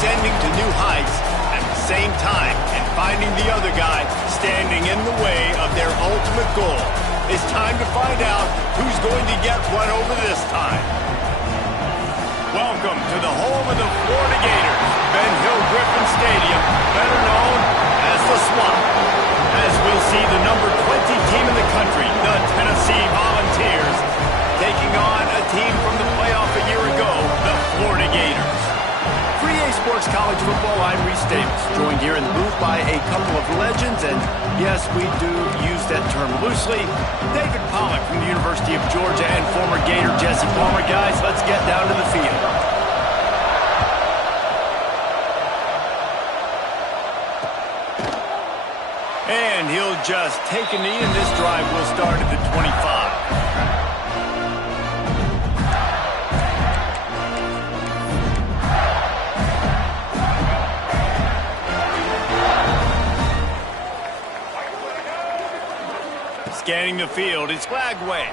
ascending to new heights at the same time and finding the other guy standing in the way of their ultimate goal. It's time to find out who's going to get one over this time. Welcome to the home of the Florida Gators, Ben Hill Griffin Stadium, better known as the Swamp. As we'll see the number 20 team in the country, the Tennessee Volunteers, taking on a team from the playoff a year ago, the Florida Gators. For EA Sports College Football, I'm Reese Davis, joined here in the booth by a couple of legends, and yes, we do use that term loosely. David Pollack from the University of Georgia and former Gator Jesse Palmer. Guys, let's get down to the field. And he'll just take a knee, and this drive will start at the 25. Scanning the field, it's flag way.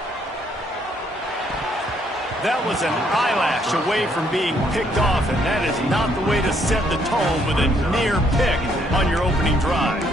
That was an eyelash away from being picked off, and that is not the way to set the tone with a near pick on your opening drive.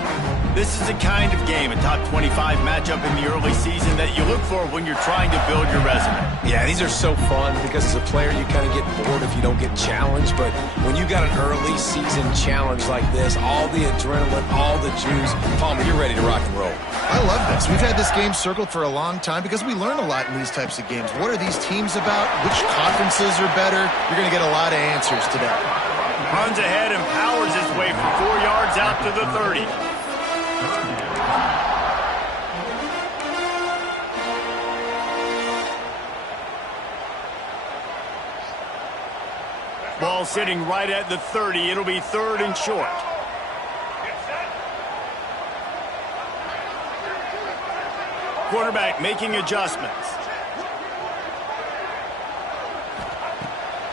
This is the kind of game, a top 25 matchup in the early season, that you look for when you're trying to build your resume. Yeah, these are so fun because as a player, you kind of get bored if you don't get challenged. But when you got an early season challenge like this, all the adrenaline, all the juice, Palmer, you're ready to rock and roll. I love this. We've had this game circled for a long time because we learn a lot in these types of games. What are these teams about? Which conferences are better? You're going to get a lot of answers today. Runs ahead and powers his way for 4 yards out to the 30. Ball sitting right at the 30. It'll be 3rd and short. Quarterback making adjustments.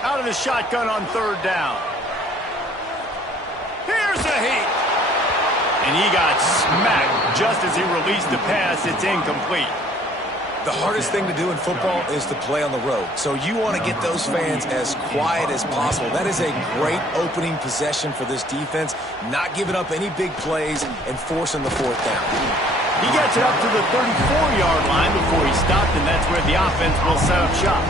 Out of the shotgun on 3rd down. Here's a heat. And he got smacked just as he released the pass. It's incomplete. The hardest thing to do in football is to play on the road. So you want to get those fans as quiet as possible. That is a great opening possession for this defense, not giving up any big plays and forcing the 4th down. He gets it up to the 34-yard line before he stopped, and that's where the offense will set up shop.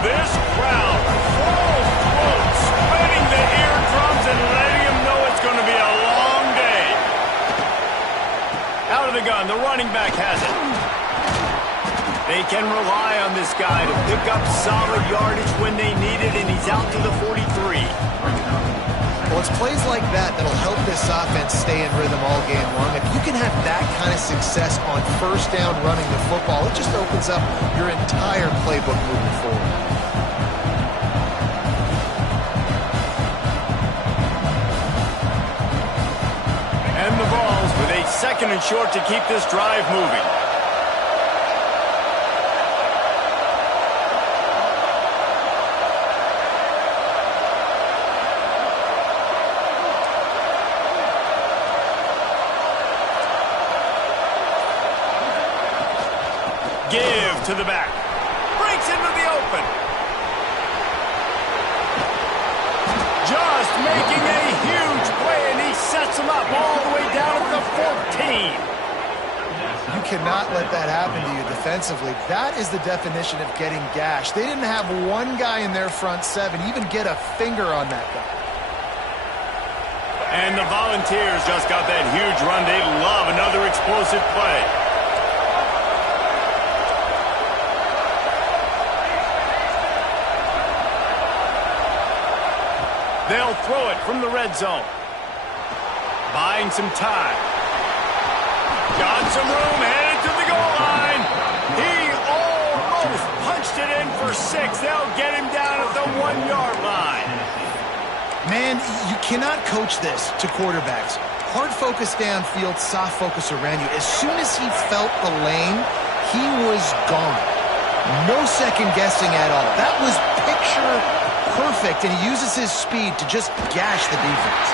This crowd, full throat, spreading the eardrums and letting him know it's going to be a long day. Out of the gun, the running back has it. They can rely on this guy to pick up solid yardage when they need it, and he's out to the 43. Well, it's plays like that that'll help this offense stay in rhythm all game long. If you can have that kind of success on 1st down running the football, it just opens up your entire playbook moving forward. And the balls with a 2nd and short to keep this drive moving. Give to the back. Breaks into the open. Just making a huge play, and he sets him up all the way down at the 14. You cannot let that happen to you defensively. That is the definition of getting gashed. They didn't have one guy in their front 7 even get a finger on that guy. And the Volunteers just got that huge run. They love another explosive play. They'll throw it from the red zone. Buying some time. Got some room, headed to the goal line. He almost punched it in for 6. They'll get him down at the 1-yard line. Man, you cannot coach this to quarterbacks. Hard focus downfield, soft focus around you. As soon as he felt the lane, he was gone. No second guessing at all. That was picture perfect, and he uses his speed to just gash the defense.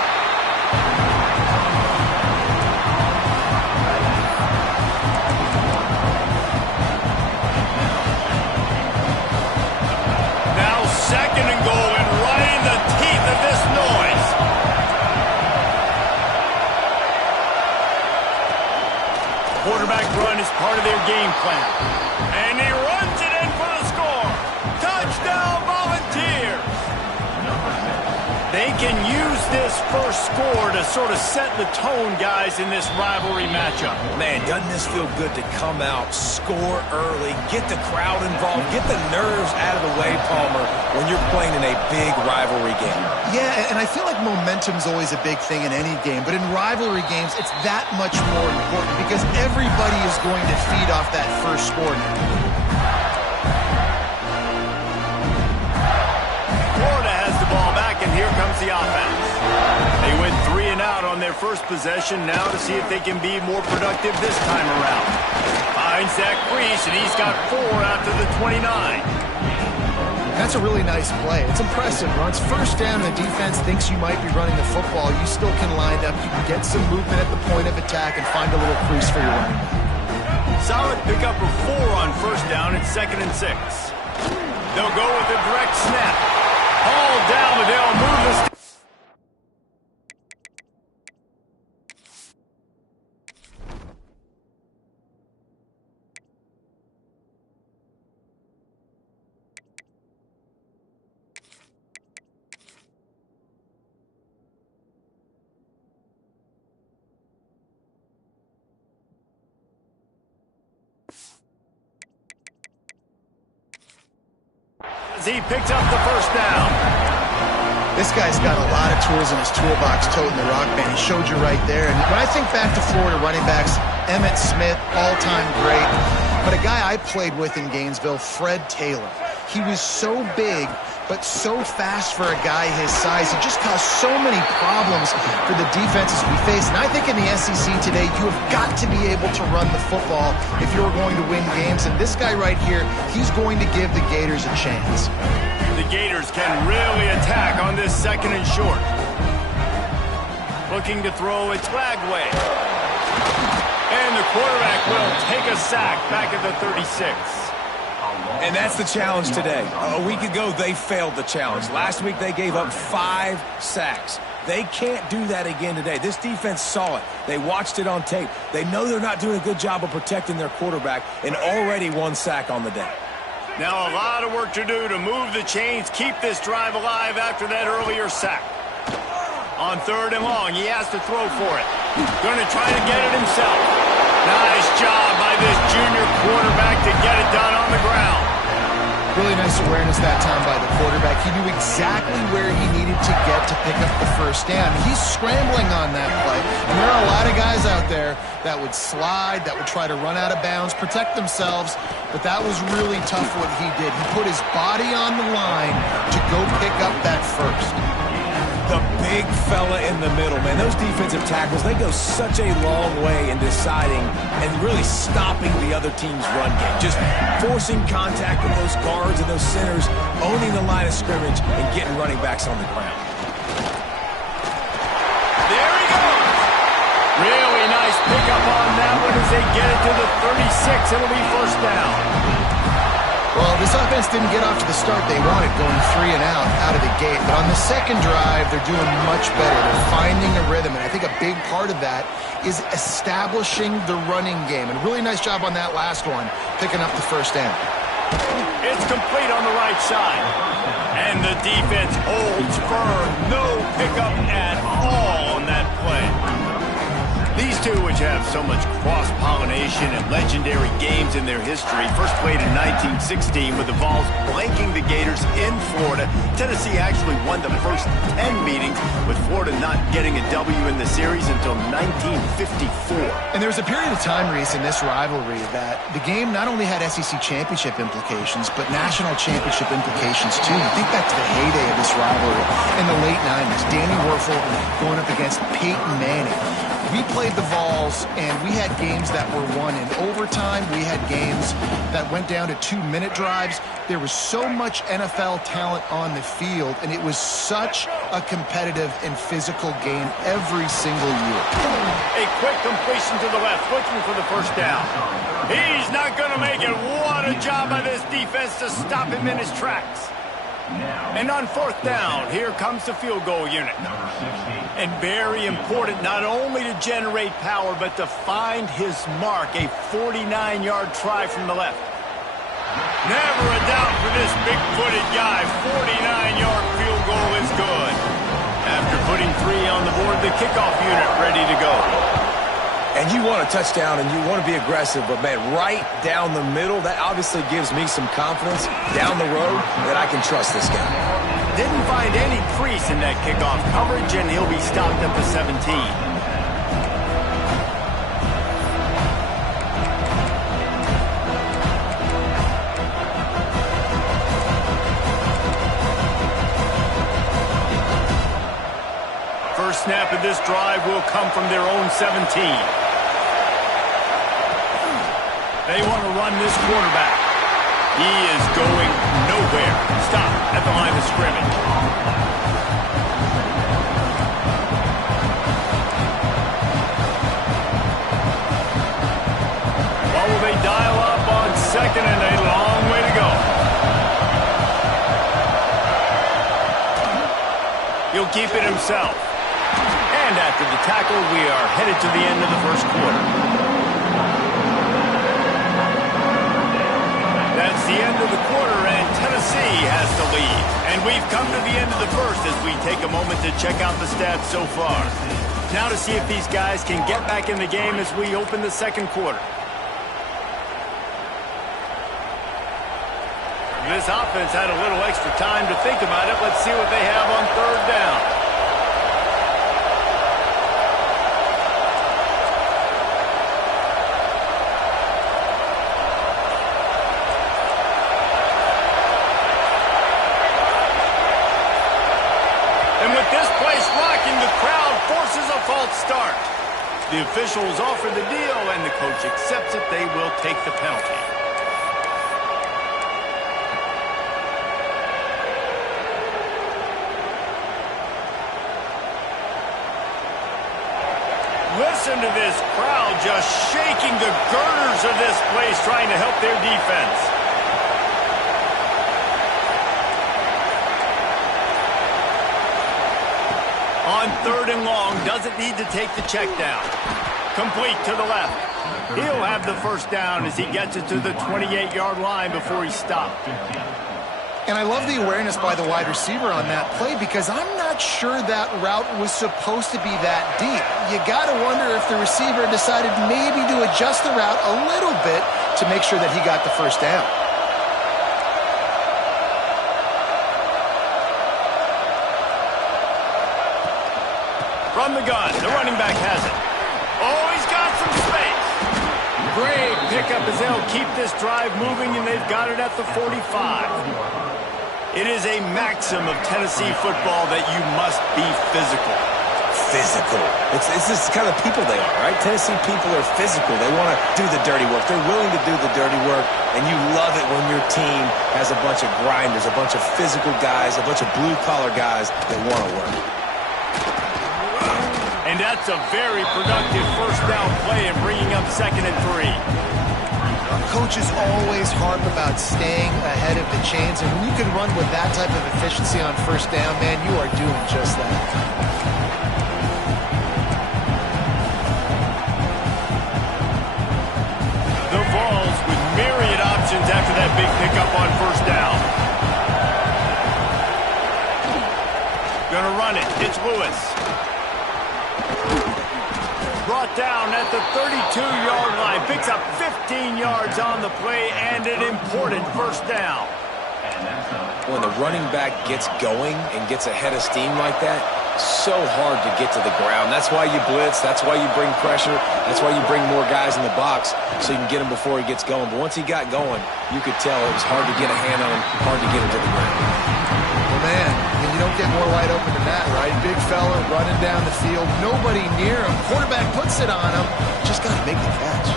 part of their game plan. And he runs it in for the score. Touchdown, Volunteers! They can use this first score to sort of set the tone, guys, in this rivalry matchup. Man, doesn't this feel good to come out, score early, get the crowd involved, get the nerves out of the way, Palmer, when you're playing in a big rivalry game. Yeah, and I feel like momentum's always a big thing in any game, but in rivalry games, it's that much more important because everybody is going to feed off that first score now. And here comes the offense. They went 3 and out on their first possession. Now to see if they can be more productive this time around. Finds that crease, and he's got 4 out to the 29. That's a really nice play. It's impressive. Once first down, the defense thinks you might be running the football. You still can line up. You can get some movement at the point of attack and find a little crease for your running back. Solid pickup of 4 on first down. It's 2nd and 6. They'll go with a direct snap. All down, but they'll move the as he picks up the first down. This guy's got a lot of tools in his toolbox toting the rock, man. He showed you right there. And when I think back to Florida running backs, Emmitt Smith, all-time great. But a guy I played with in Gainesville, Fred Taylor. He was so big, but so fast for a guy his size. He just caused so many problems for the defenses we face. And I think in the SEC today, you have got to be able to run the football if you're going to win games. And this guy right here, he's going to give the Gators a chance. The Gators can really attack on this 2nd and short. Looking to throw, it's Lagway. And the quarterback will take a sack back at the 36. And that's the challenge today. A week ago, they failed the challenge. Last week, they gave up 5 sacks. They can't do that again today. This defense saw it. They watched it on tape. They know they're not doing a good job of protecting their quarterback, and already 1 sack on the day. Now a lot of work to do to move the chains, keep this drive alive after that earlier sack. On 3rd and long, he has to throw for it. Going to try to get it himself. Nice job by this junior quarterback to get it done on the ground. Really nice awareness that time by the quarterback. He knew exactly where he needed to get to pick up the first down. He's scrambling on that play. And there are a lot of guys out there that would slide, that would try to run out of bounds, protect themselves. But that was really tough what he did. He put his body on the line to go pick up that first. The big fella in the middle, man. Those defensive tackles, they go such a long way in deciding and really stopping the other team's run game. Just forcing contact with those guards and those centers, owning the line of scrimmage, and getting running backs on the ground. There he goes. Really nice pickup on that one as they get it to the 36. It'll be first down. Well, this offense didn't get off to the start they wanted, going 3 and out of the gate. But on the second drive, they're doing much better. They're finding a rhythm, and I think a big part of that is establishing the running game. And a really nice job on that last one, picking up the first down. It's complete on the right side. And the defense holds firm. No pickup at all on that play. These two, which have so much cross-pollination and legendary games in their history, first played in 1916 with the Vols blanking the Gators in Florida. Tennessee actually won the first 10 meetings, with Florida not getting a W in the series until 1954. And there was a period of time, Reese, in this rivalry that the game not only had SEC championship implications, but national championship implications, too. You think back to the heyday of this rivalry in the late 90s. Danny Werfel going up against Peyton Manning. We played the Vols, and we had games that were won in overtime. We had games that went down to 2-minute drives. There was so much NFL talent on the field, and it was such a competitive and physical game every single year. A quick completion to the left, looking for the first down. He's not going to make it. What a job by this defense to stop him in his tracks. And on fourth down, here comes the field goal unit. And very important not only to generate power, but to find his mark, a 49-yard try from the left. Never a doubt for this big-footed guy. 49-yard field goal is good. After putting 3 on the board, the kickoff unit ready to go. And you want a touchdown and you want to be aggressive, but, man, right down the middle, that obviously gives me some confidence down the road that I can trust this guy. Didn't find any crease in that kickoff coverage, and he'll be stopped at the 17. First snap of this drive will come from their own 17. They want to run this quarterback. He is going nowhere. Stop at the line of scrimmage. What will they dial up on second and a long way to go? He'll keep it himself. And after the tackle, we are headed to the end of the first quarter. That's the end of the quarter, and Tennessee has the lead. And we've come to the end of the first as we take a moment to check out the stats so far. Now to see if these guys can get back in the game as we open the second quarter. This offense had a little extra time to think about it. Let's see what they have on third down. Start. The officials offer the deal, and the coach accepts it. They will take the penalty. Listen to this crowd just shaking the girders of this place, trying to help their defense. On third and long, doesn't need to take the check down. Complete to the left. He'll have the first down as he gets it to the 28-yard line before he's stopped. And I love the awareness by the wide receiver on that play because I'm not sure that route was supposed to be that deep. You got to wonder if the receiver decided maybe to adjust the route a little bit to make sure that he got the first down. From the gun, the running back has it. Oh, he's got some space. Great pickup as they'll keep this drive moving, and they've got it at the 45. It is a maxim of Tennessee football that you must be physical. Physical. It's just kind of people they are, right? Tennessee people are physical. They want to do the dirty work. They're willing to do the dirty work, and you love it when your team has a bunch of grinders, a bunch of physical guys, a bunch of blue-collar guys that want to work. And that's a very productive first down play and bringing up 2nd and 3. Coaches always harp about staying ahead of the chains, and when you can run with that type of efficiency on first down, man, you are doing just that. The Vols with myriad options after that big pickup on first down. Gonna run it. It's Lewis. Brought down at the 32-yard line. Picks up 15 yards on the play and an important first down. When the running back gets going and gets ahead of steam like that, so hard to get to the ground. That's why you blitz. That's why you bring pressure. That's why you bring more guys in the box so you can get him before he gets going. But once he got going, you could tell it was hard to get a hand on him, hard to get him to the ground. Well, man, you don't get more wide open than that, right? Big fella running down the field, nobody near him. Quarterback puts it on him. Just got to make the catch.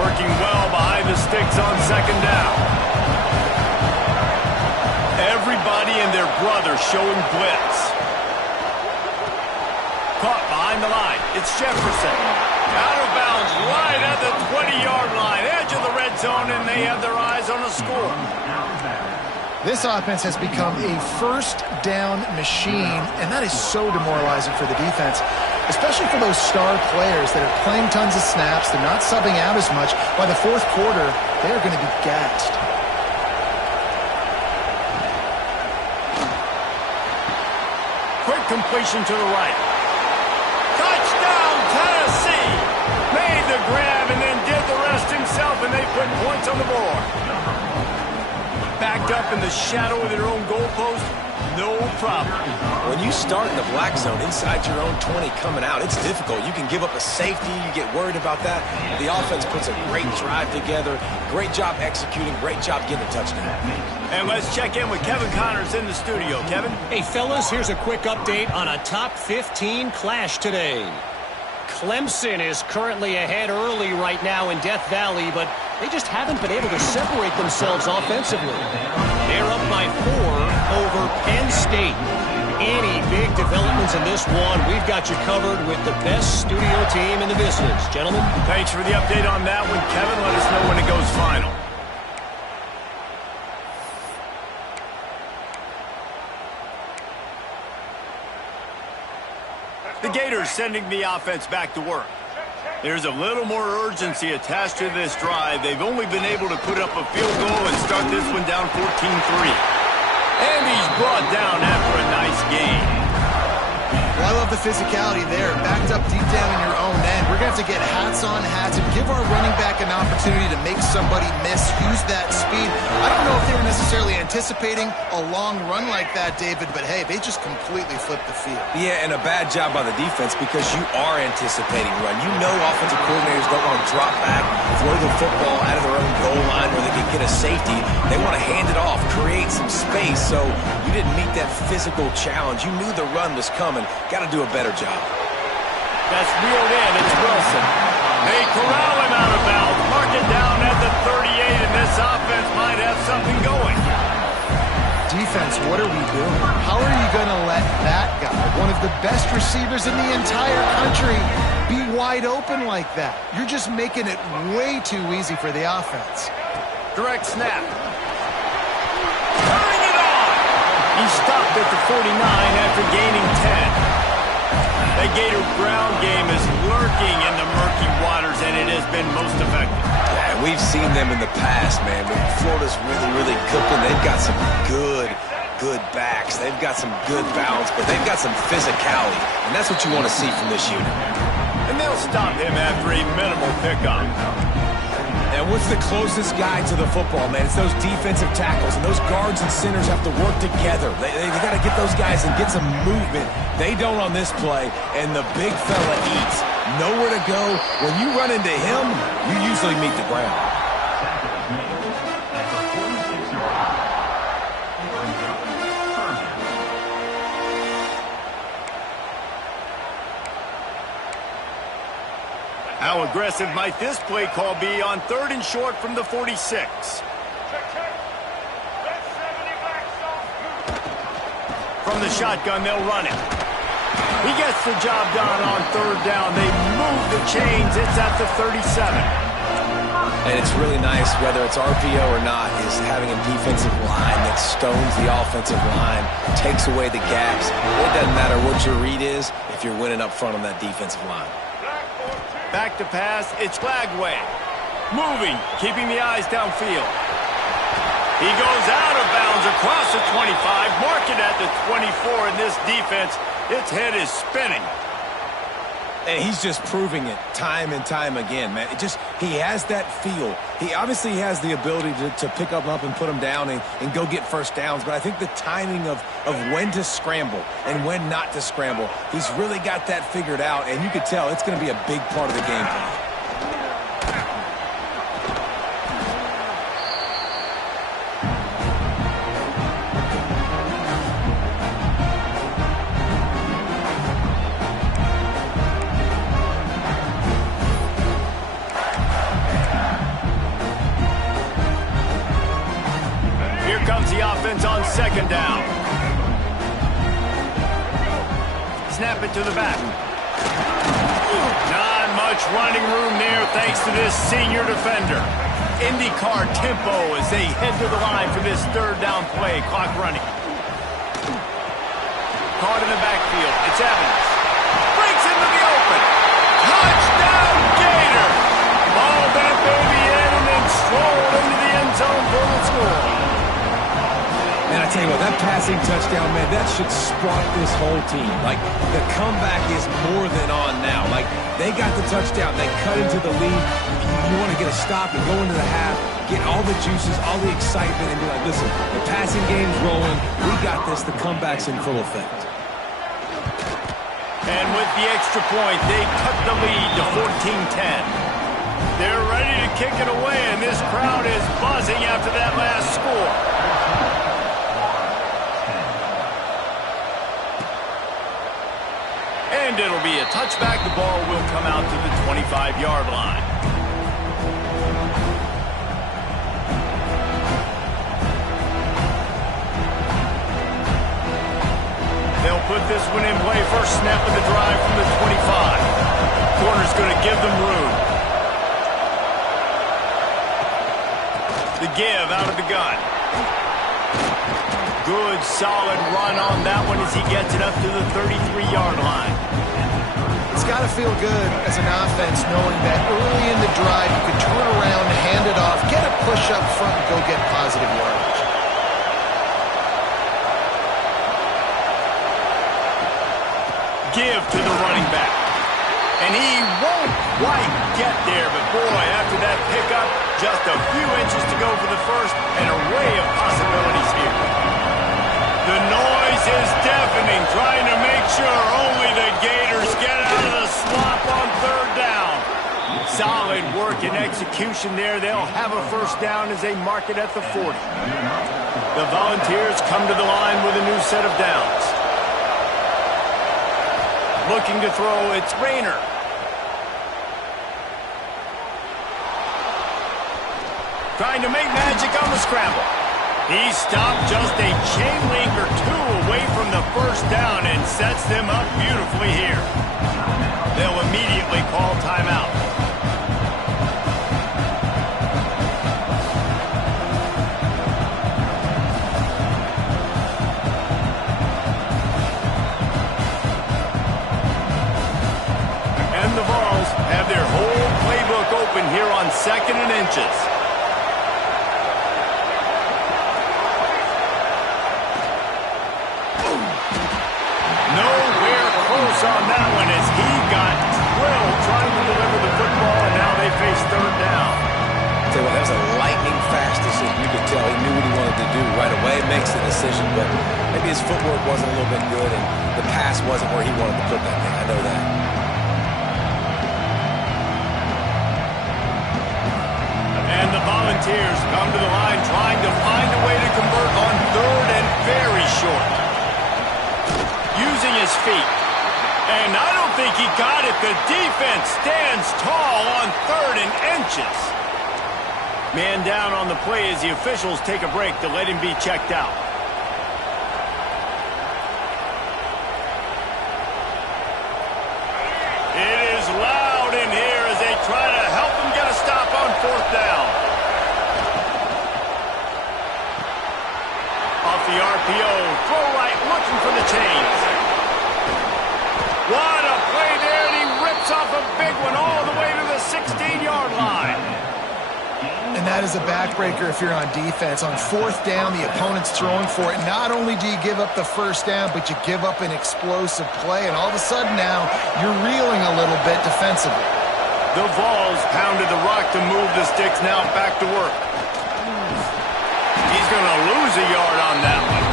Working well behind the sticks on 2nd down. Everybody and their brother showing blitz. Caught behind the line. It's Jefferson. This offense has become a first down machine, and that is so demoralizing for the defense, especially for those star players that are playing tons of snaps. They're not subbing out as much. By the fourth quarter, they're going to be gassed. Quick completion to the right. Touchdown, Tennessee! Made the grab and then did the rest himself, and they put points on the board. Backed up in the shadow of their own goalpost, no problem. When you start in the black zone inside your own 20 coming out, it's difficult. You can give up a safety. You get worried about that. The offense puts a great drive together. Great job executing. Great job getting a touchdown. And let's check in with Kevin Connors in the studio. Kevin? Hey, fellas, here's a quick update on a top 15 clash today. Clemson is currently ahead early right now in Death Valley, but they just haven't been able to separate themselves offensively. They're up by 4 over Penn State. Any big developments in this one, we've got you covered with the best studio team in the business. Gentlemen? Thanks for the update on that one, Kevin. Let us know when it goes final. The Gators sending the offense back to work. There's a little more urgency attached to this drive. They've only been able to put up a field goal and start this one down 14-3. And he's brought down after a nice game. Well, I love the physicality there. Backed up deep down in your own end. We're going to have to get hats on hats and give our running back an opportunity to make somebody miss, use that speed. I don't know if they were necessarily anticipating a long run like that, David, but hey, they just completely flipped the field. Yeah, and a bad job by the defense because you are anticipating run. You know offensive coordinators don't want to drop back, throw the football out of their own goal line where they can get a safety. They want to hand it off, create some space, so you didn't meet that physical challenge. You knew the run was coming. Got to do a better job. That's reeled in. It's Wilson. They corral him out of bounds. Mark it down at the 38, and this offense might have something going. Defense, what are we doing? How are you going to let that guy, one of the best receivers in the entire country, be wide open like that? You're just making it way too easy for the offense. Direct snap. Turning it on. He stopped at the 49 after gaining 10. The Gator ground game is lurking in the murky waters, and it has been most effective. Yeah, we've seen them in the past, man. When Florida's really cooking, they've got some good backs. They've got some good balance, but they've got some physicality, and that's what you want to see from this unit. And they'll stop him after a minimal pickup. And what's the closest guy to the football, man? It's those defensive tackles, and those guards and centers have to work together. They got to get those guys and get some movement. They don't on this play, and the big fella eats. Nowhere to go. When you run into him, you usually meet the ground. How aggressive might this play call be on 3rd and short from the 46? From the shotgun, they'll run it. He gets the job done on 3rd down. They move the chains. It's at the 37. And it's really nice, whether it's RPO or not, is having a defensive line that stones the offensive line, takes away the gaps. It doesn't matter what your read is if you're winning up front on that defensive line. Back to pass, it's Flagway. Moving, keeping the eyes downfield. He goes out of bounds across the 25, marking at the 24, and this defense, its head is spinning. And he's just proving it time and time again, man. He has that feel. He obviously has the ability to pick up and put them down and go get first downs. But I think the timing of when to scramble and when not to scramble, he's really got that figured out. And you could tell it's going to be a big part of the game plan. On 2nd down. Snap it to the back. Not much much running room there thanks to this senior defender. IndyCar tempo as they head to the line for this third down play. Clock running. Caught in the backfield. It's Evans. Breaks into the open. Touchdown, Gator! Ball that baby in and then strolled into the end zone for the score. And I tell you what, that passing touchdown, man, that should spark this whole team. Like, the comeback is more than on now. Like, they got the touchdown. They cut into the lead. You want to get a stop and go into the half, get all the juices, all the excitement, and be like, listen, the passing game's rolling. We got this. The comeback's in full effect. And with the extra point, they cut the lead to 14-10. They're ready to kick it away, and this crowd is buzzing after that last score. And it'll be a touchback. The ball will come out to the 25-yard line. They'll put this one in play. First snap of the drive from the 25. Corner's going to give them room. The give out of the gun. Good, solid run on that one as he gets it up to the 33-yard line. It's got to feel good as an offense knowing that early in the drive you can turn around, hand it off, get a push up front, and go get positive yardage. Give to the running back. And he won't quite get there, but boy, after that pickup, just a few inches to go for the first, an array of possibilities here. The noise is deafening, trying to make sure only the Gators get out of the swamp on third down. Solid work and execution there. They'll have a first down as they mark it at the 40. The Volunteers come to the line with a new set of downs. Looking to throw, it's Rayner. Trying to make magic on the scramble. He stopped just a chain link or two away from the first down and sets them up beautifully here. They'll immediately call timeout. And the Vols have their whole playbook open here on 2nd and inches. On that one as he got drilled trying to deliver the football, and now they face third down. Tell you what, that was a lightning fast decision. You could tell he knew what he wanted to do right away, makes the decision, but maybe his footwork wasn't a little bit good and the pass wasn't where he wanted to put that thing. I know that. And the Volunteers come to the line trying to find a way to convert on third and very short. Using his feet. And I don't think he got it. The defense stands tall on 3rd and inches. Man down on the play as the officials take a break to let him be checked out. It is loud in here as they try to help him get a stop on 4th down. Off the RPO, throw right, looking for the chains. What a play there, and he rips off a big one all the way to the 16-yard line. And that is a backbreaker if you're on defense. On 4th down, the opponent's throwing for it. Not only do you give up the first down, but you give up an explosive play, and all of a sudden now you're reeling a little bit defensively. The Vols pounded the rock to move the sticks, now back to work. He's going to lose a yard on that one.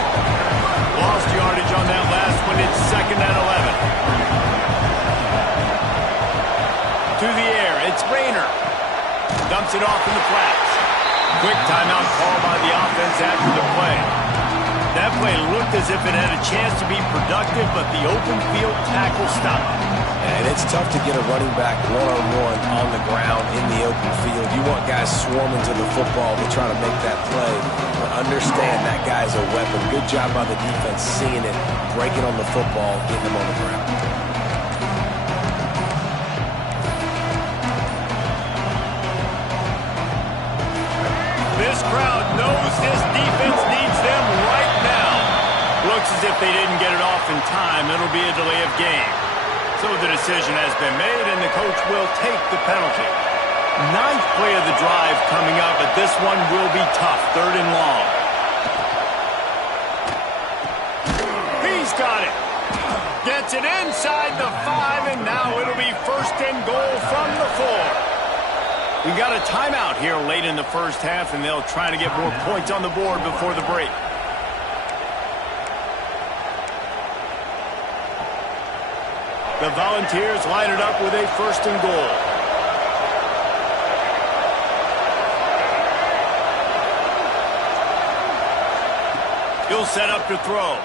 Lost yardage on that last one. It's 2nd and 11. To the air, it's Rayner. Dumps it off in the flats. Quick timeout call by the offense after the play. That play looked as if it had a chance to be productive, but the open field tackle stopped it. And it's tough to get a running back one-on-one on the ground in the open field. You want guys swarming to the football to try to make that play. But understand that guy's a weapon. Good job by the defense seeing it, breaking on the football, getting him on the ground. defense needs them right now. Looks as if they didn't get it off in time. It'll be a delay of game. So the decision has been made, and the coach will take the penalty. Ninth play of the drive coming up, but this one will be tough. 3rd and long. He's got it. Gets it inside the 5, and now it'll be 1st and goal from the 4. We got a timeout here late in the first half, and they'll try to get more points on the board before the break. The Volunteers line it up with a 1st and goal. He'll set up to throw.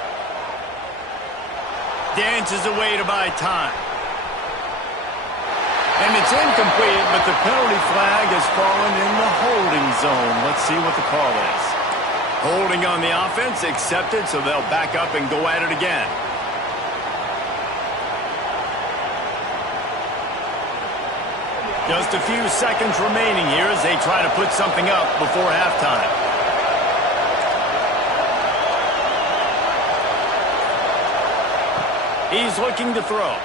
Dances away to buy time. And it's incomplete, but the penalty flag has fallen in the holding zone. Let's see what the call is. Holding on the offense, accepted, so they'll back up and go at it again. Just a few seconds remaining here as they try to put something up before halftime. He's looking to throw.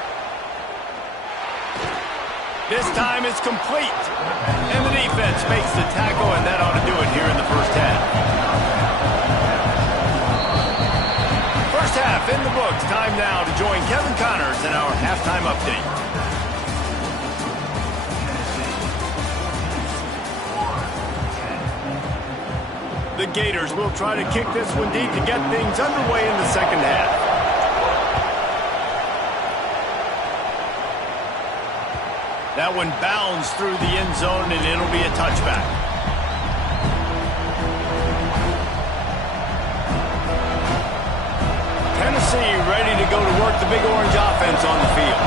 This time it's complete. And the defense makes the tackle, and that ought to do it here in the first half. First half in the books. Time now to join Kevin Connors in our halftime update. The Gators will try to kick this one deep to get things underway in the second half. That one bounds through the end zone, and it'll be a touchback. Tennessee ready to go to work the Big Orange offense on the field.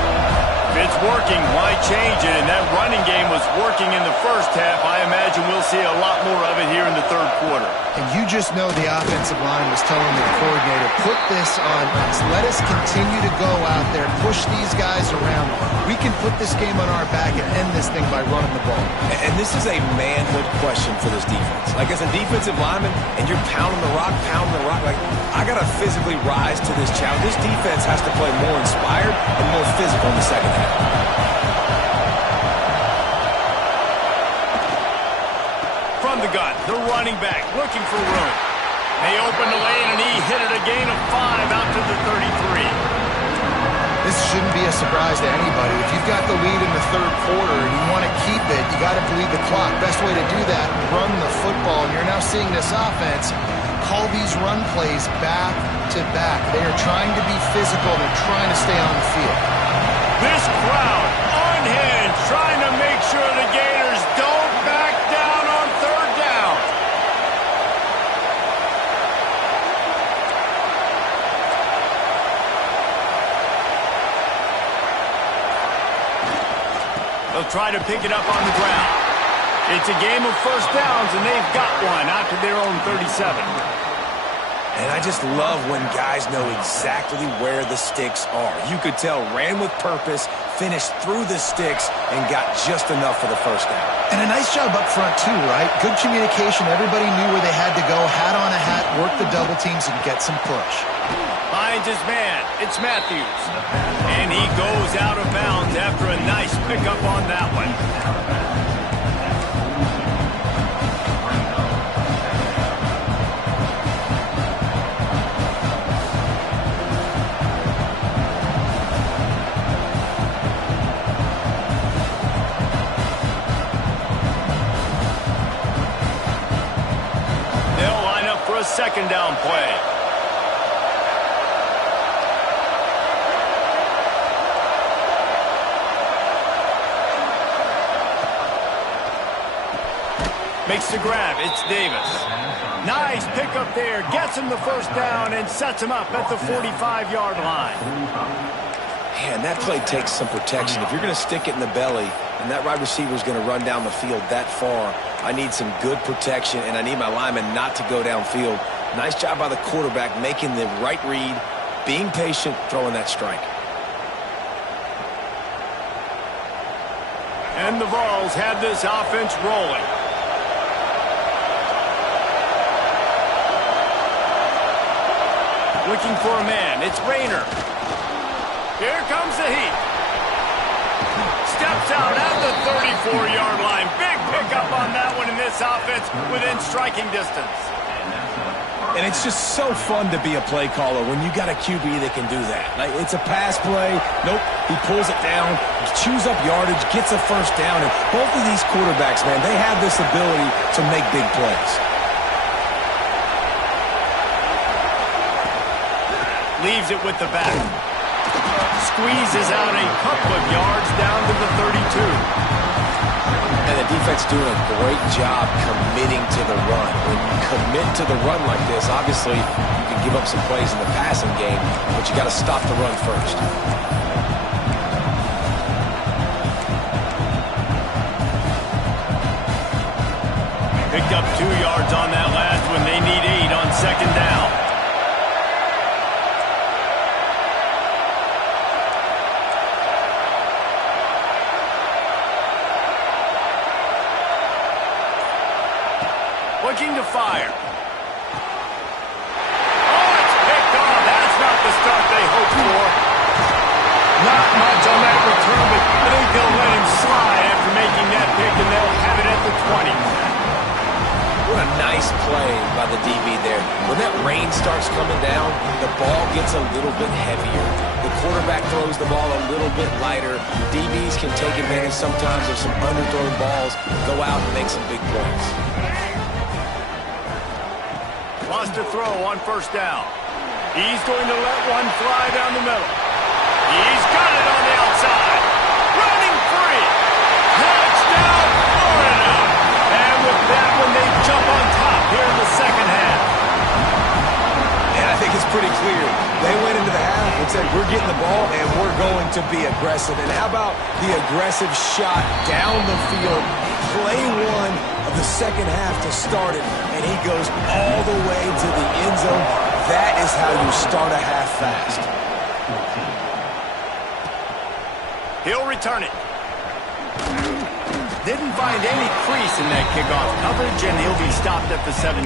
If it's working, why change it? And that running game was working in the first half. I imagine we'll see a lot more of it here in the third quarter. And you just know the offensive line was telling their coordinator, put this on us. Let us continue to go out there, push these guys around. We can put this game on our back and end this thing by running the ball. And this is a manhood question for this defense. Like, as a defensive lineman, and you're pounding the rock, like, I got to physically rise to this challenge. This defense has to play more inspired and more physical in the second half. From the gun, the running back looking for room. They open the lane, and he hit it a gain of 5 out to the 33. This shouldn't be a surprise to anybody. If you've got the lead in the third quarter and you want to keep it, you got to bleed the clock. Best way to do that, run the football. And you're now seeing this offense call these run plays back to back. They are trying to be physical. They're trying to stay on the field. This crowd unhinged, trying to make sure the Gators don't back down on third down. They'll try to pick it up on the ground. It's a game of first downs, and they've got one out to their own 37. And I just love when guys know exactly where the sticks are. You could tell, ran with purpose, finished through the sticks, and got just enough for the first down. And a nice job up front, too, right? Good communication. Everybody knew where they had to go. Hat on a hat, work the double teams, and get some push. Finds his man. It's Matthews. And he goes out of bounds after a nice pickup on that one. They'll line up for a second down play. Makes the grab. It's Davis. Nice pickup there. Gets him the first down and sets him up at the 45-yard line. Man, that play takes some protection. If you're going to stick it in the belly and that wide receiver is going to run down the field that far, I need some good protection, and I need my lineman not to go downfield. Nice job by the quarterback making the right read, being patient, throwing that strike. And the Vols have this offense rolling. Looking for a man. It's Rayner. Here comes the heat. Steps out at the 34-yard line. Big pickup on that one in this offense within striking distance. And it's just so fun to be a play caller when you got a QB that can do that. Like, it's a pass play. Nope, he pulls it down, chews up yardage, gets a first down. And both of these quarterbacks, man, they have this ability to make big plays. Leaves it with the back. Squeezes out a couple of yards down to the 32. And the defense doing a great job committing to the run. When you commit to the run like this, obviously you can give up some plays in the passing game, but you got to stop the run first. Picked up 2 yards on that last one. They need 8 on second down. Looking to fire. Oh, it's picked off. That's not the start they hoped for. Not much on that return, but I think they'll let him slide after making that pick, and they'll have it at the 20. What a nice play by the DB there. When that rain starts coming down, the ball gets a little bit heavier. The quarterback throws the ball a little bit lighter. DBs can take advantage sometimes of some underthrown balls, go out and make some big plays. Wants to throw on first down. He's going to let one fly down the middle. He's got it on the outside. Running free. Touchdown, Florida. And with that one, they jump on top here in the second half. And I think it's pretty clear. They went into the half and said, we're getting the ball and we're going to be aggressive. And how about the aggressive shot down the field? Play one of the second half to start it, and he goes all the way to the end zone. That is how you start a half fast. He'll return it. Didn't find any crease in that kickoff coverage, and he'll be stopped at the 17.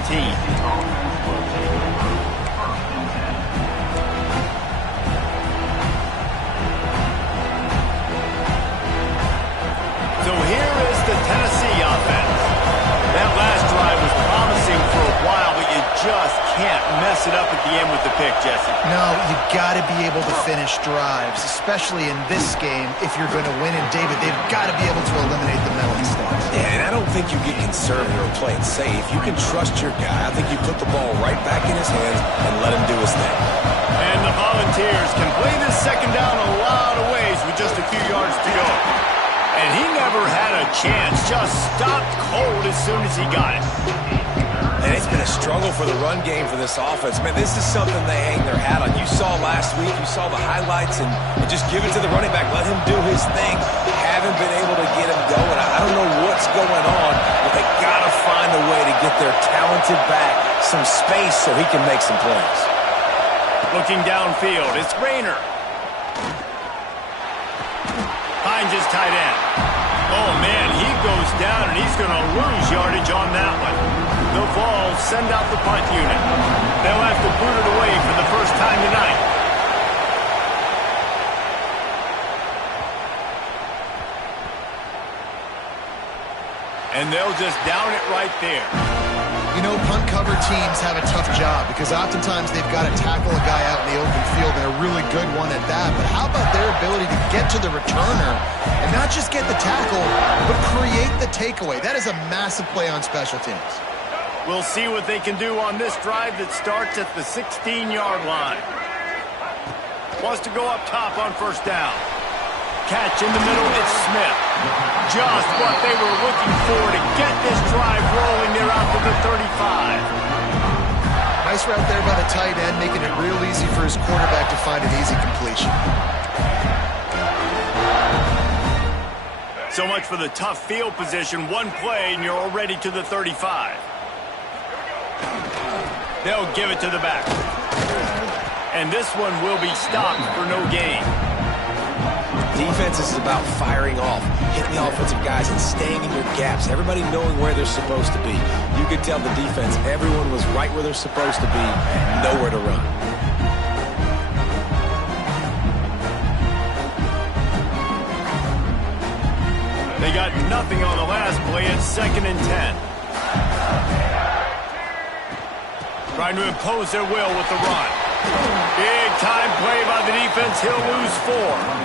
So here is the Tennessee offense. That last drive was promising for a while, but you just can't mess it up at the end with the pick, Jesse. No, you got to be able to finish drives, especially in this game if you're going to win. And David, they've got to be able to eliminate the middle mistakes. Yeah, and I don't think you get conservative or play it safe. You can trust your guy. I think you put the ball right back in his hands and let him do his thing. And the Volunteers can play this second down a lot of ways with just a few yards to go. And he never had a chance, just stopped cold as soon as he got it. And it's been a struggle for the run game for this offense. Man, this is something they hang their hat on. You saw last week, you saw the highlights, and just give it to the running back. Let him do his thing. Haven't been able to get him going. I don't know what's going on, but they got to find a way to get their talented back some space so he can make some plays. Looking downfield, it's Rayner. Finds his tight end. Oh, man, he goes down, and he's going to lose yardage on that one. The Vols send out the punt unit. They'll have to boot it away for the first time tonight. And they'll just down it right there. You know, punt cover teams have a tough job because oftentimes they've got to tackle a guy out in the open field, and a really good one at that. But how about their ability to get to the returner and not just get the tackle, but create the takeaway? That is a massive play on special teams. We'll see what they can do on this drive that starts at the 16-yard line. Wants to go up top on first down. Catch in the middle, it's Smith. Just what they were looking for to get this drive rolling. They're out to the 35. Nice route there by the tight end, making it real easy for his quarterback to find an easy completion. So much for the tough field position. One play, and you're already to the 35. They'll give it to the back. And this one will be stopped for no gain. Defense is about firing off, hitting the offensive guys and staying in your gaps, everybody knowing where they're supposed to be. You could tell the defense, everyone was right where they're supposed to be, nowhere to run. They got nothing on the last play. It's 2nd and 10. Trying to impose their will with the run. Big time play by the defense. He'll lose 4.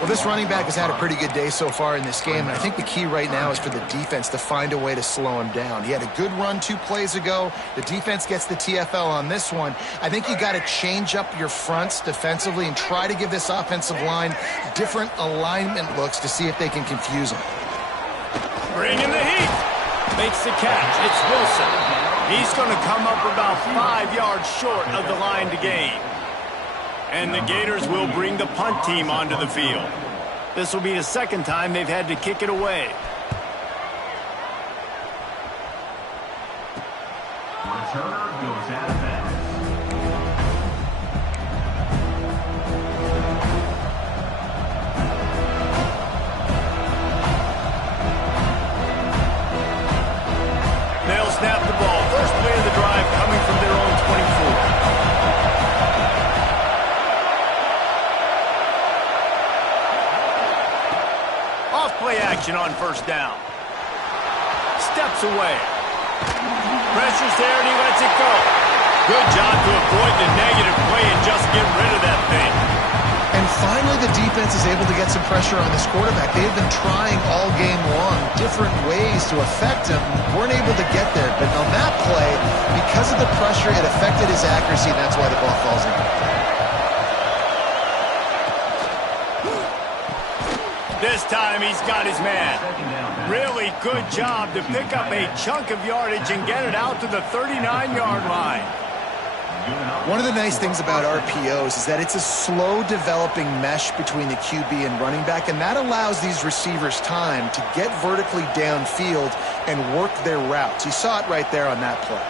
Well, this running back has had a pretty good day so far in this game, and I think the key right now is for the defense to find a way to slow him down. He had a good run 2 plays ago. The defense gets the TFL on this one. I think you got to change up your fronts defensively and try to give this offensive line different alignment looks to see if they can confuse him. Bringing the heat. Makes the catch. It's Wilson. He's going to come up about 5 yards short of the line to gain. And the Gators will bring the punt team onto the field. This will be the 2nd time they've had to kick it away. Returner goes out of bounds. They'll snap the ball. First play of the drive coming from their own 24. Play action on 1st down. Steps away. Pressure's there and he lets it go. Good job to avoid the negative play and just get rid of that thing. And finally the defense is able to get some pressure on this quarterback. They have been trying all game long different ways to affect him. Weren't able to get there. But on that play, because of the pressure, it affected his accuracy, and that's why the ball falls in. This time he's got his man. Really good job to pick up a chunk of yardage and get it out to the 39-yard line. One of the nice things about RPOs is that it's a slow developing mesh between the QB and running back, and that allows these receivers time to get vertically downfield and work their routes. You saw it right there on that play.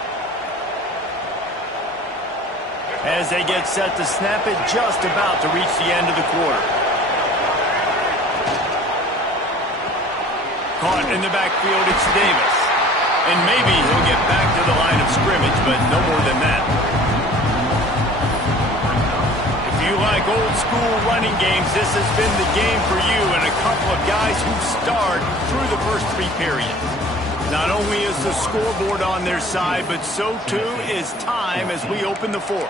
As they get set to snap it, just about to reach the end of the quarter. Caught in the backfield, it's Davis. And maybe he'll get back to the line of scrimmage, but no more than that. If you like old school running games, this has been the game for you and a couple of guys who starred through the first 3 periods. Not only is the scoreboard on their side, but so too is time as we open the 4th.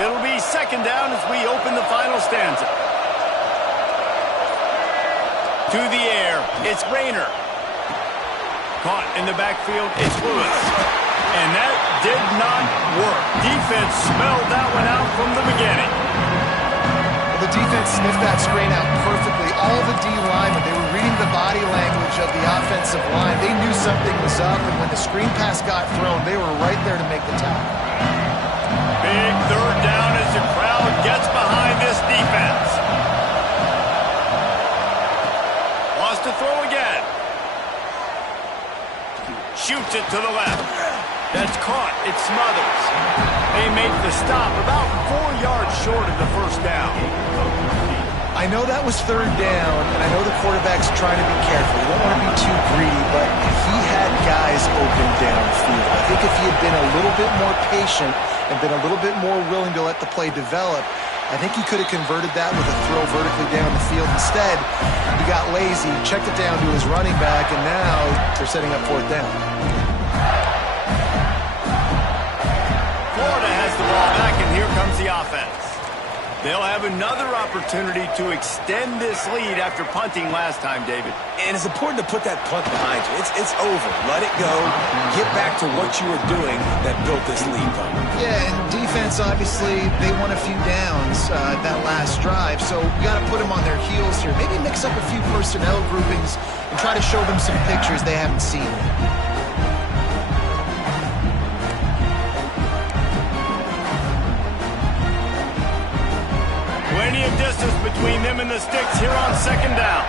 It'll be 2nd down as we open the final stanza. To the air, it's Rayner. Caught in the backfield, it's Lewis. And that did not work. Defense smelled that one out from the beginning. Well, the defense sniffed that screen out perfectly. All the D linemen, they were reading the body language of the offensive line. They knew something was up, and when the screen pass got thrown, they were right there to make the tackle. Big 3rd down as the crowd gets behind this defense. Wants to throw again. Shoots it to the left. That's caught. It smothers. They make the stop about 4 yards short of the 1st down. I know that was 3rd down, and I know the quarterback's trying to be careful. You don't want to be too greedy, but he had guys open downfield. I think if he had been a little bit more patient and been a little bit more willing to let the play develop, I think he could have converted that with a throw vertically down the field. Instead, he got lazy, checked it down to his running back, and now they're setting up 4th down. Florida has the ball back, and here comes the offense. They'll have another opportunity to extend this lead after punting last time, David. And it's important to put that punt behind you. It's over. Let it go. Get back to what you were doing that built this lead, Tom. Yeah, and defense, obviously, they won a few downs that last drive, so you got to put them on their heels here. Maybe mix up a few personnel groupings and try to show them some pictures they haven't seen. Plenty of distance between them and the sticks here on 2nd down.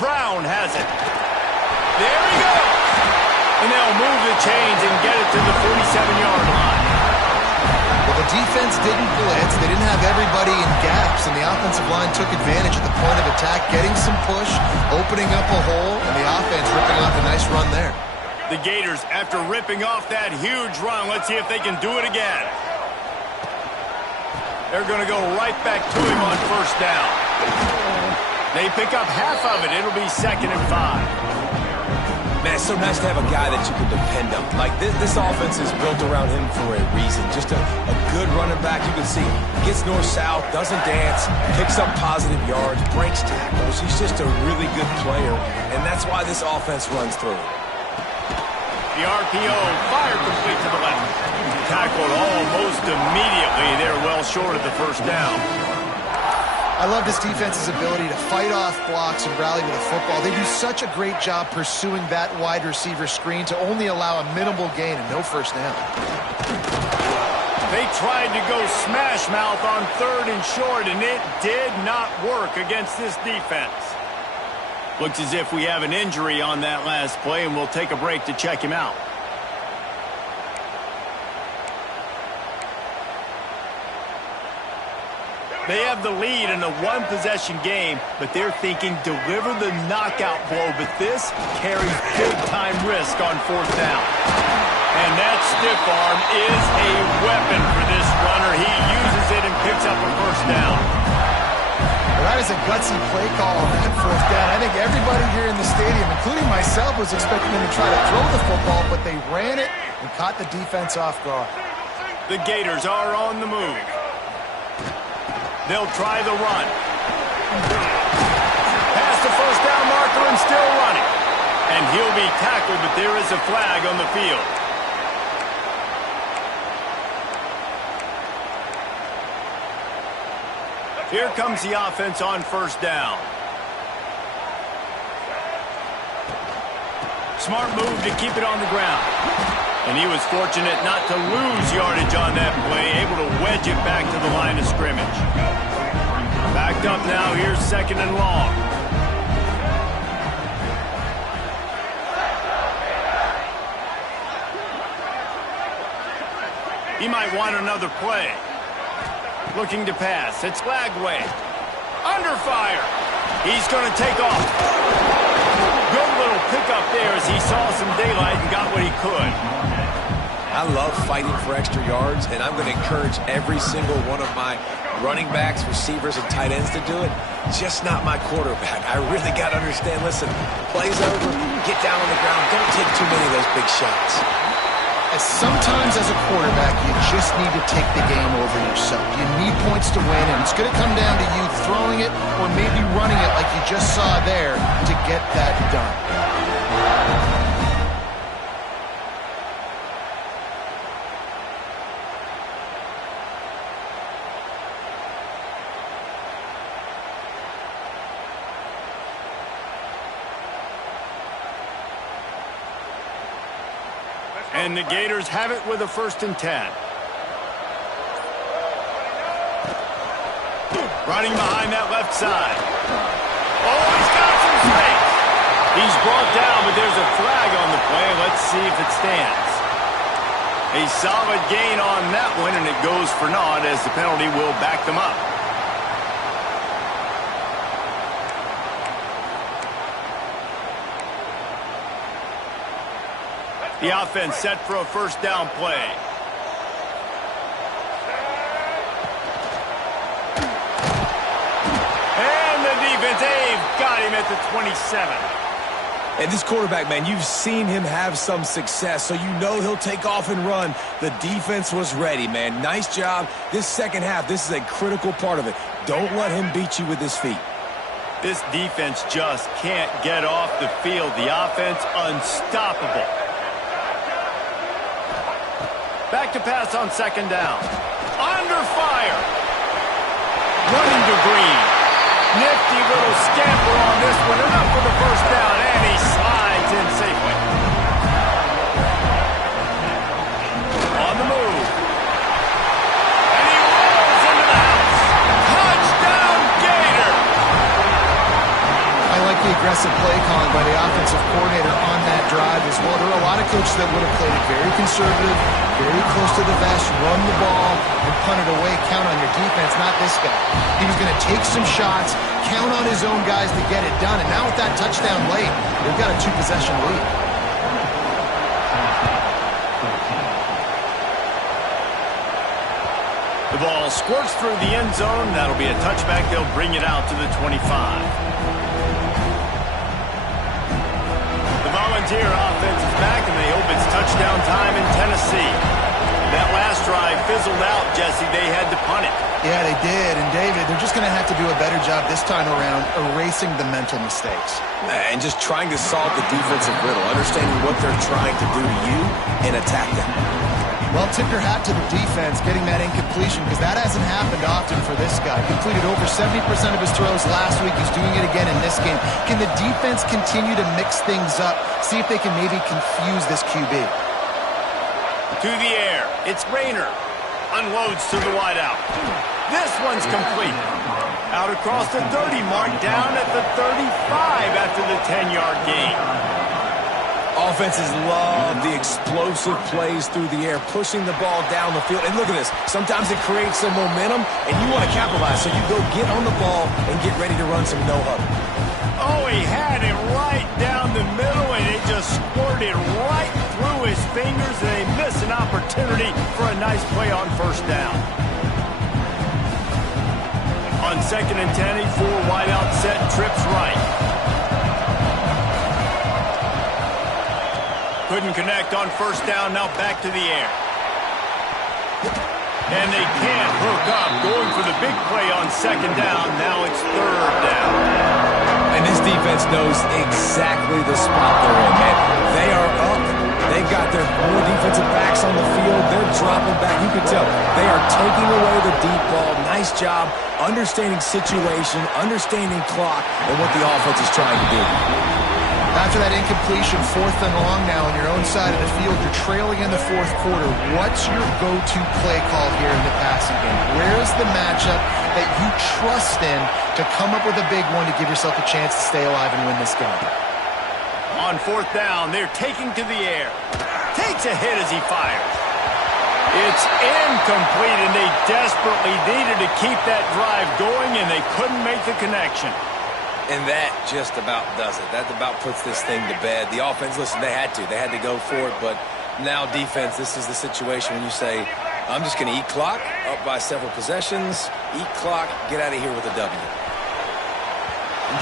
Brown has it. There he goes. And they'll move the chains and get it to the 47-yard line. Well, the defense didn't blitz. They didn't have everybody in gaps, and the offensive line took advantage at the point of attack, getting some push, opening up a hole, and the offense ripping off a nice run there. The Gators, after ripping off that huge run, let's see if they can do it again. They're going to go right back to him on first down. They pick up half of it. It'll be 2nd and 5. Man, it's so nice to have a guy that you can depend on. Like, this offense is built around him for a reason. Just a good running back. You can see gets north-south, doesn't dance, picks up positive yards, breaks tackles. He's just a really good player, and that's why this offense runs through. The RPO fired complete to the left. Tackled almost immediately. They're well short of the first down. I love this defense's ability to fight off blocks and rally with the football. They do such a great job pursuing that wide receiver screen to only allow a minimal gain and no first down. They tried to go smash mouth on 3rd and short, and it did not work against this defense. Looks as if we have an injury on that last play, and we'll take a break to check him out. They have the lead in a one-possession game, but they're thinking deliver the knockout blow, but this carries big-time risk on 4th down. And that stiff arm is a weapon for this runner. He uses it and picks up a first down. Well, that is a gutsy play call on that 4th down. I think everybody here in the stadium, including myself, was expecting them to try to throw the football, but they ran it and caught the defense off guard. The Gators are on the move. They'll try the run. Past the first down marker and still running. And he'll be tackled, but there is a flag on the field. Here comes the offense on first down. Smart move to keep it on the ground. And he was fortunate not to lose yardage on that play, able to wedge it back to the line of scrimmage. Backed up now, here's 2nd and long. He might want another play. Looking to pass, it's Lagway. Under fire. He's going to take off. Good little pickup there as he saw some daylight and got what he could. I love fighting for extra yards, and I'm going to encourage every single one of my running backs, receivers, and tight ends to do it. Just not my quarterback. I really got to understand, listen, play's over, get down on the ground, don't take too many of those big shots. Sometimes as a quarterback, you just need to take the game over yourself. You need points to win, and it's going to come down to you throwing it or maybe running it like you just saw there to get that done. And the Gators have it with a 1st and 10. Running behind that left side. Oh, he's got some space. He's brought down, but there's a flag on the play. Let's see if it stands. A solid gain on that one, and it goes for naught as the penalty will back them up. The offense set for a first down play. And the defense, they've got him at the 27. And this quarterback, man, you've seen him have some success, so you know he'll take off and run. The defense was ready, man. Nice job. This second half, this is a critical part of it. Don't let him beat you with his feet. This defense just can't get off the field. The offense unstoppable. Back to pass on 2nd down. Under fire. Running to Green. Nifty little scamper on this one. Enough for the first down, and he slides in safely. On the move. And he rolls into the house. Touchdown, Gator! I like the aggressive play calling by the offensive coordinator on that drive. is, well, there are a lot of coaches that would have played it very conservative, very close to the vest, run the ball, and punt it away, count on your defense, not this guy. He was going to take some shots, count on his own guys to get it done, and now with that touchdown late, they've got a 2-possession lead. The ball squirts through the end zone. That'll be a touchback. They'll bring it out to the 25. The Volunteer offense is back, and they hope it's touchdown time in Tennessee. That last drive fizzled out, Jesse. They had to punt it. Yeah, they did. And, David, they're just going to have to do a better job this time around erasing the mental mistakes. And just trying to solve the defensive riddle, understanding what they're trying to do to you and attack them. Well, tip your hat to the defense getting that incompletion, because that hasn't happened often for this guy. Completed over 70% of his throws last week. He's doing it again in this game. Can the defense continue to mix things up, see if they can maybe confuse this QB? To the air. It's Rayner. Unloads to the wideout. This one's complete. Out across the 30 mark, down at the 35 after the 10-yard gain. Offenses love the explosive plays through the air, pushing the ball down the field. And look at this. Sometimes it creates some momentum, and you want to capitalize. So you go get on the ball and get ready to run some no-huddle. Oh, he had it right down the middle, and it just squirted right through his fingers, and they miss an opportunity for a nice play on first down. On 2nd and 10, a 4-wideout set, trips right. Couldn't connect on first down, now back to the air. And they can't hook up, going for the big play on 2nd down, now it's 3rd down. And this defense knows exactly the spot they're in, man. They are up. They've got their 4 defensive backs on the field. They're dropping back. You can tell they are taking away the deep ball. Nice job understanding situation, understanding clock, and what the offense is trying to do. After that incompletion, 4th and long now on your own side of the field, you're trailing in the 4th quarter. What's your go-to play call here in the passing game? Where's the matchup that you trust in to come up with a big one to give yourself a chance to stay alive and win this game? On 4th down, they're taking to the air. Takes a hit as he fires. It's incomplete, and they desperately needed to keep that drive going, and they couldn't make the connection. And that just about does it. That about puts this thing to bed. The offense, listen, they had to go for it, but now defense, this is the situation when you say, I'm just going to eat clock, up by several possessions, eat clock, get out of here with a W.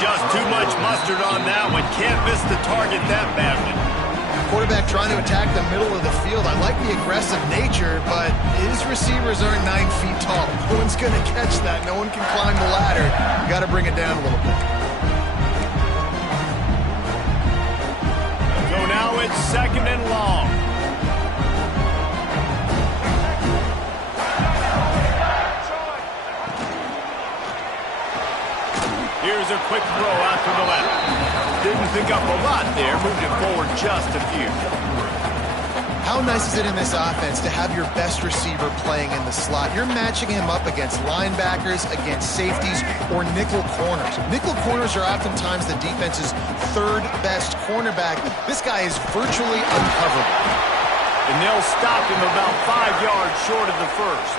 Just too much mustard on that one. Can't miss the target that badly. Quarterback trying to attack the middle of the field. I like the aggressive nature, but his receivers aren't 9 feet tall. No one's going to catch that. No one can climb the ladder. You got to bring it down a little bit. So now it's 2nd and long. Here's a quick throw out to the left. Didn't pick up a lot there. Moved it forward just a few. How nice is it in this offense to have your best receiver playing in the slot? You're matching him up against linebackers, against safeties, or nickel corners. Nickel corners are oftentimes the defense's 3rd best cornerback. This guy is virtually uncoverable. And they'll stop him about 5 yards short of the first.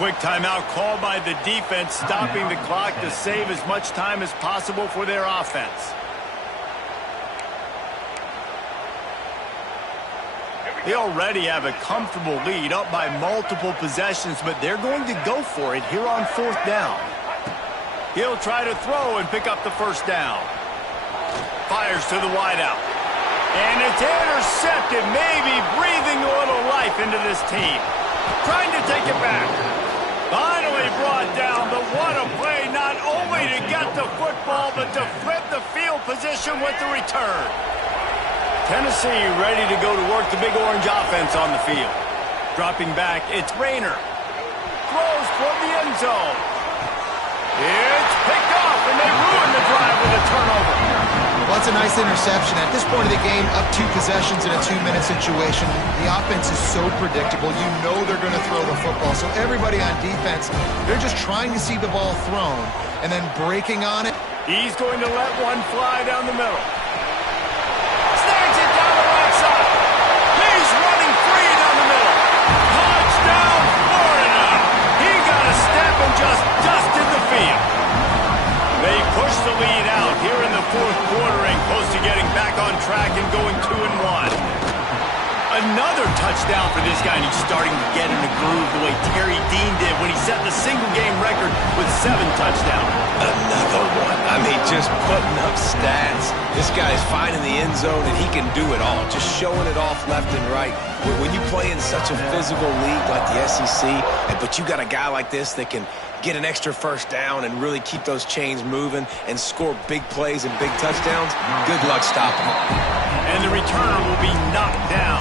Quick timeout called by the defense, stopping the clock to save as much time as possible for their offense. They already have a comfortable lead, up by multiple possessions, but they're going to go for it here on 4th down. He'll try to throw and pick up the first down. Fires to the wideout. And it's intercepted, maybe breathing a little life into this team. Trying to take it back. Finally brought down, but what a play, not only to get the football, but to flip the field position with the return. Tennessee ready to go to work the Big Orange offense on the field. Dropping back, it's Rayner. Throws toward the end zone. It's picked off, and they ruin the drive with a turnover. Well, it's a nice interception. At this point of the game, up 2 possessions in a 2-minute situation. The offense is so predictable. You know they're going to throw the football. So everybody on defense, they're just trying to see the ball thrown and then breaking on it. He's going to let one fly down the middle. Snags it going 2-1. Another touchdown for this guy, and he's starting to get in the groove the way Terry Dean did when he set the single-game record with 7 touchdowns. Another one. I mean, just putting up stats. This guy's finding the end zone, and he can do it all, just showing it off left and right. When you play in such a physical league like the SEC, but you got a guy like this that can get an extra first down and really keep those chains moving and score big plays and big touchdowns, good luck stopping him. And the returner will be knocked down.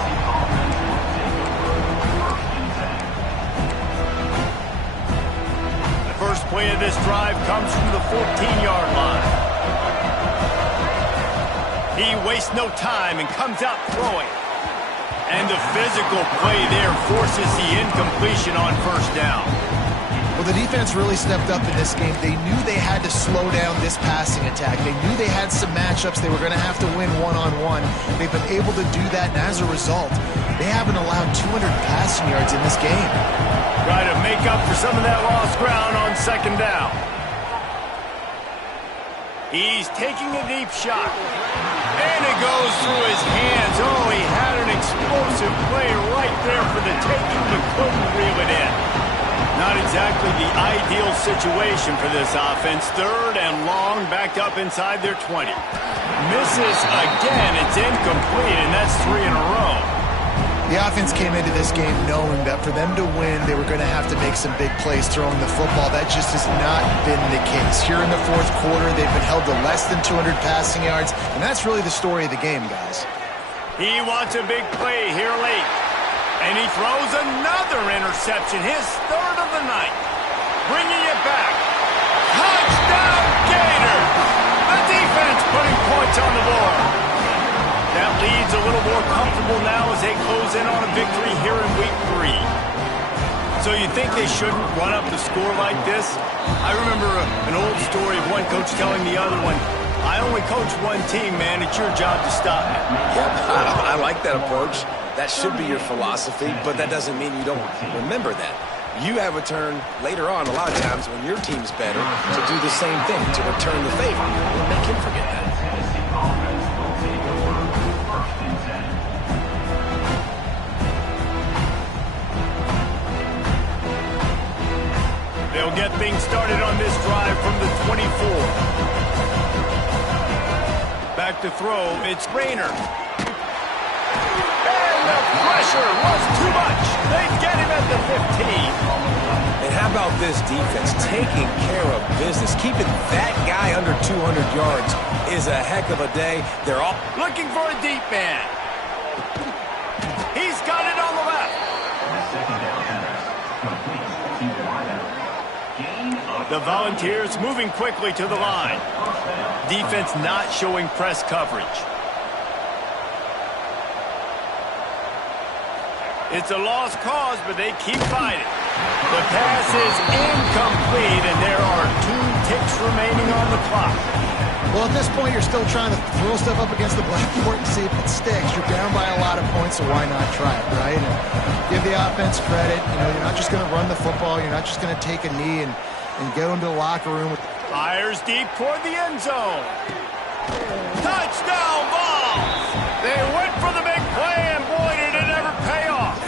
The first play of this drive comes from the 14-yard line. He wastes no time and comes out throwing. And the physical play there forces the incompletion on first down. Well, the defense really stepped up in this game. They knew they had to slow down this passing attack. They knew they had some matchups they were going to have to win one-on-one. They've been able to do that, and as a result, they haven't allowed 200 passing yards in this game. Try to make up for some of that lost ground on second down. He's taking a deep shot. And it goes through his hands. Oh, he had an explosive play right there for the taking, but couldn't reel it in. Not exactly the ideal situation for this offense. Third and long, backed up inside their 20. Misses again. It's incomplete, and that's 3 in a row. The offense came into this game knowing that for them to win, they were going to have to make some big plays throwing the football. That just has not been the case. Here in the fourth quarter, they've been held to less than 200 passing yards, and that's really the story of the game, guys. He wants a big play here late. And he throws another interception, his third of the night. Bringing it back. Touchdown, Gators! The defense putting points on the board. That leads a little more comfortable now as they close in on a victory here in week 3. So you think they shouldn't run up the score like this? I remember an old story of one coach telling the other one, I only coach one team, man. It's your job to stop me. Yep, I like that approach. That should be your philosophy, but that doesn't mean you don't remember that. You have a turn later on, a lot of times, when your team's better, to do the same thing, to return the favor. We'll make him forget that. They'll get things started on this drive from the 24. Back to throw, it's Rayner. And the pressure was too much. They get him at the 15. And how about this defense taking care of business? Keeping that guy under 200 yards is a heck of a day. They're all looking for a deep man. He's got it on the left. The Volunteers moving quickly to the line. Defense not showing press coverage. It's a lost cause, but they keep fighting. The pass is incomplete, and there are 2 ticks remaining on the clock. Well, at this point, you're still trying to throw stuff up against the blackboard and see if it sticks. You're down by a lot of points, so why not try it, right? And give the offense credit. You know, you're not just going to run the football. You're not just going to take a knee and go into the locker room. Fires deep toward the end zone. Touchdown ball! They went for the big play, and boy, did it ever pay off.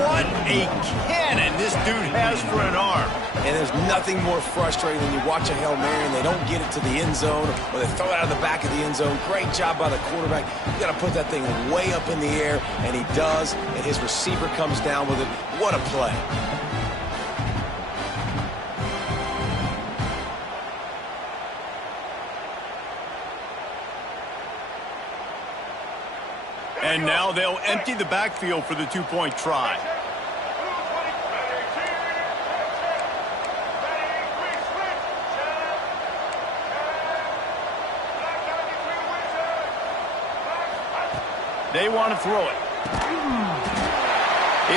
What a cannon this dude has for an arm. And there's nothing more frustrating than you watch a Hail Mary and they don't get it to the end zone, or they throw it out of the back of the end zone. Great job by the quarterback. You got to put that thing way up in the air, and he does, and his receiver comes down with it. What a play. And now they'll empty the backfield for the 2-point try. They want to throw it.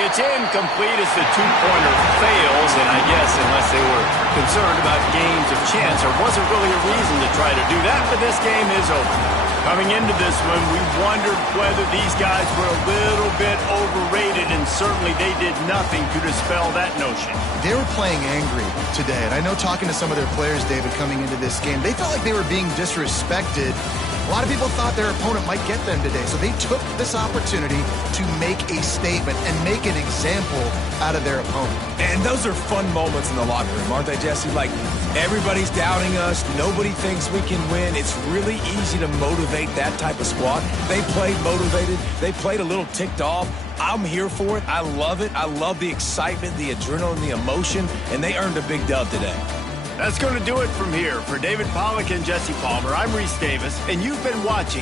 It's incomplete as the 2-pointer fails, and I guess unless they were concerned about games of chance, there wasn't really a reason to try to do that, but this game is over. Coming into this one, we wondered whether these guys were a little bit overrated, and certainly they did nothing to dispel that notion. They were playing angry today, and I know talking to some of their players, David, coming into this game, they felt like they were being disrespected. A lot of people thought their opponent might get them today, so they took this opportunity to make a statement and make an example out of their opponent. And those are fun moments in the locker room, aren't they, Jesse? Like, everybody's doubting us. Nobody thinks we can win. It's really easy to motivate that type of squad. They played motivated. They played a little ticked off. I'm here for it. I love it. I love the excitement, the adrenaline, the emotion, and they earned a big dub today. That's going to do it from here. For David Pollack and Jesse Palmer, I'm Reese Davis, and you've been watching